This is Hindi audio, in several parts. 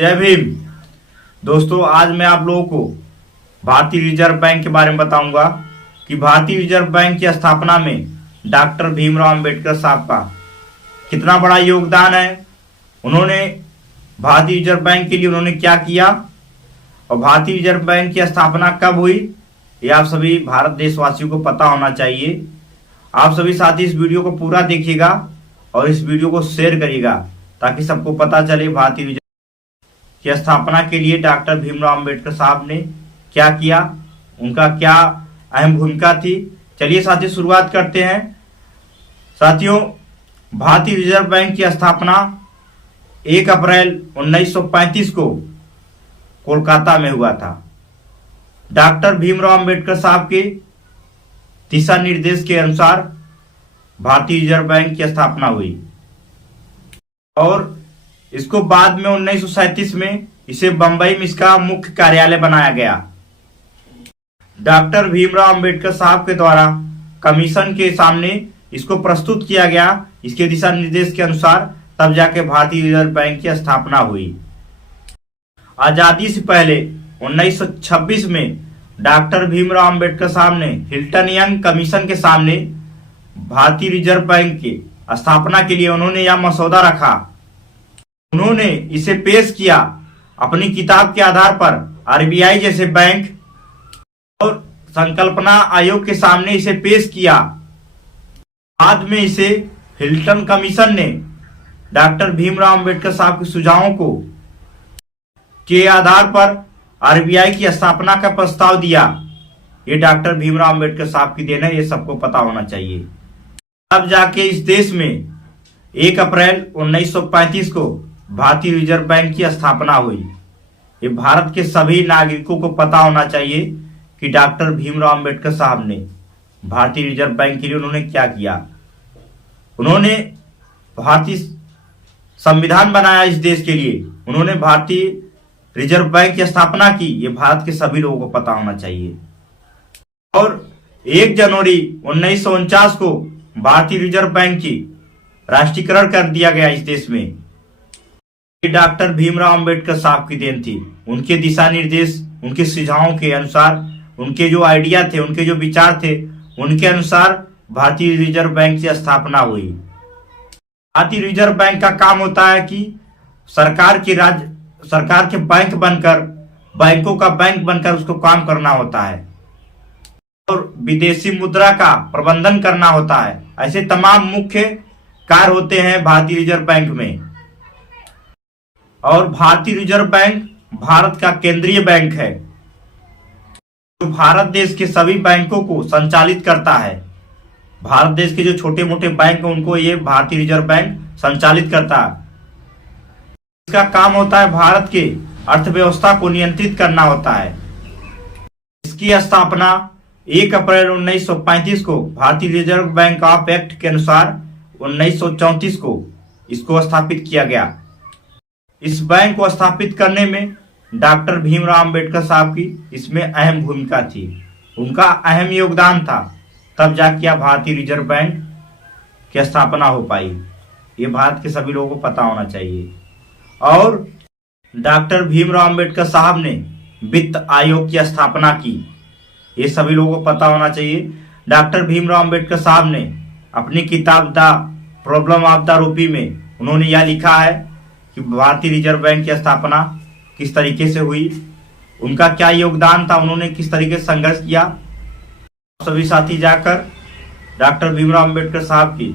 जय भीम। दोस्तों, आज मैं आप लोगों को भारतीय रिजर्व बैंक के बारे में बताऊंगा कि भारतीय रिजर्व बैंक की स्थापना में डॉक्टर भीमराव अंबेडकर साहब का कितना बड़ा योगदान है। उन्होंने भारतीय रिजर्व बैंक के लिए उन्होंने क्या किया और भारतीय रिजर्व बैंक की स्थापना कब हुई, ये आप सभी भारत देशवासियों को पता होना चाहिए। आप सभी साथी इस वीडियो को पूरा देखिएगा और इस वीडियो को शेयर करिएगा ताकि सबको पता चले भारतीय रिजर्व की स्थापना के लिए डॉक्टर भीमराव अंबेडकर साहब ने क्या किया, उनका क्या अहम भूमिका थी। चलिए साथी शुरुआत करते हैं। साथियों, भारतीय रिजर्व बैंक की स्थापना 1 अप्रैल 1935 को कोलकाता में हुआ था। डॉक्टर भीमराव अंबेडकर साहब के दिशा निर्देश के अनुसार भारतीय रिजर्व बैंक की स्थापना हुई और इसको बाद में 1937 में इसे बंबई में इसका मुख्य कार्यालय बनाया गया। डॉक्टर भीमराव अंबेडकर साहब के द्वारा कमीशन के सामने इसको प्रस्तुत किया गया, इसके दिशा निर्देश के अनुसार, तब जाके भारतीय रिजर्व बैंक की स्थापना हुई। आजादी से पहले 1926 में डॉक्टर भीमराव अंबेडकर साहब ने हिल्टन यंग कमीशन के सामने भारतीय रिजर्व बैंक की स्थापना के लिए उन्होंने यह मसौदा रखा। उन्होंने इसे पेश किया अपनी किताब के आधार पर आरबीआई जैसे बैंक और संकल्पना आयोग के सामने इसे पेश किया। बाद में इसे हिल्टन कमीशन ने डॉक्टर भीमराव अंबेडकर साहब के सुझावों को के आधार पर आरबीआई की स्थापना का प्रस्ताव दिया। ये डॉक्टर भीमराव अंबेडकर साहब की देन है, ये सबको पता होना चाहिए। अब जाके इस देश में 1 अप्रैल 1935 को भारतीय रिजर्व बैंक की स्थापना हुई। ये भारत के सभी नागरिकों को पता होना चाहिए कि डॉक्टर भीमराव अंबेडकर साहब ने भारतीय रिजर्व बैंक के लिए उन्होंने क्या किया। उन्होंने भारतीय संविधान बनाया इस देश के लिए, उन्होंने भारतीय रिजर्व बैंक की स्थापना की। ये भारत के सभी लोगों को पता होना चाहिए। और 1 जनवरी 1949 को भारतीय रिजर्व बैंक की राष्ट्रीयकरण कर दिया गया इस देश में। ये डॉक्टर भीमराव अंबेडकर साहब की देन थी। उनके दिशा निर्देश, उनके सुझावों के अनुसार, उनके जो आइडिया थे, उनके जो विचार थे, उनके अनुसार भारतीय रिजर्व बैंक की स्थापना हुई। भारतीय रिजर्व बैंक का काम होता है कि सरकार के बैंक बनकर, बैंकों का बैंक बनकर उसको काम करना होता है और विदेशी मुद्रा का प्रबंधन करना होता है। ऐसे तमाम मुख्य कार्य होते हैं भारतीय रिजर्व बैंक में। और भारतीय रिजर्व बैंक भारत का केंद्रीय बैंक है जो भारत देश के सभी बैंकों को संचालित करता है। भारत देश के जो छोटे मोटे बैंक हैं उनको ये भारतीय रिजर्व बैंक संचालित करता है। इसका काम होता है भारत के अर्थव्यवस्था को नियंत्रित करना होता है। इसकी स्थापना 1 अप्रैल 1935 को भारतीय रिजर्व बैंक ऑफ एक्ट के अनुसार 1934 को इसको स्थापित किया गया। इस बैंक को स्थापित करने में डॉक्टर भीमराव अंबेडकर साहब की इसमें अहम भूमिका थी, उनका अहम योगदान था, तब जाके भारतीय रिजर्व बैंक की स्थापना हो पाई। ये भारत के सभी लोगों को पता होना चाहिए। और डॉक्टर भीमराव अंबेडकर साहब ने वित्त आयोग की स्थापना की, ये सभी लोगों को पता होना चाहिए। डॉक्टर भीमराव अंबेडकर साहब ने अपनी किताब the problem of the rupee में उन्होंने यह लिखा है कि भारतीय रिजर्व बैंक की स्थापना किस तरीके से हुई, उनका क्या योगदान था, उन्होंने किस तरीके से संघर्ष किया। सभी साथी जाकर डॉक्टर भीमराव अंबेडकर साहब की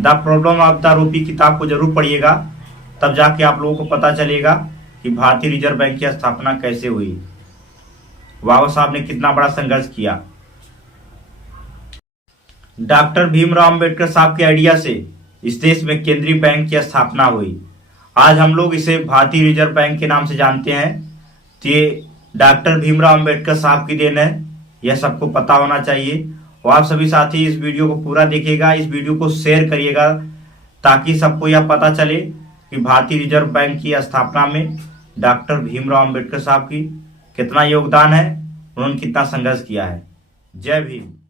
the problem of the rupee किताब को जरूर पढ़िएगा, तब जाके आप लोगों को पता चलेगा कि भारतीय रिजर्व बैंक की स्थापना कैसे हुई, बाबा साहब ने कितना बड़ा संघर्ष किया। डॉक्टर भीमराव अंबेडकर साहब के आइडिया से इस देश में केंद्रीय बैंक की स्थापना हुई। आज हम लोग इसे भारतीय रिजर्व बैंक के नाम से जानते हैं। तो ये डॉक्टर भीमराव अंबेडकर साहब की देन है, यह सबको पता होना चाहिए। और आप सभी साथी इस वीडियो को पूरा देखिएगा, इस वीडियो को शेयर करिएगा ताकि सबको यह पता चले कि भारतीय रिजर्व बैंक की स्थापना में डॉक्टर भीमराव अंबेडकर साहब की कितना योगदान है, उन्होंने कितना संघर्ष किया है। जय भीम।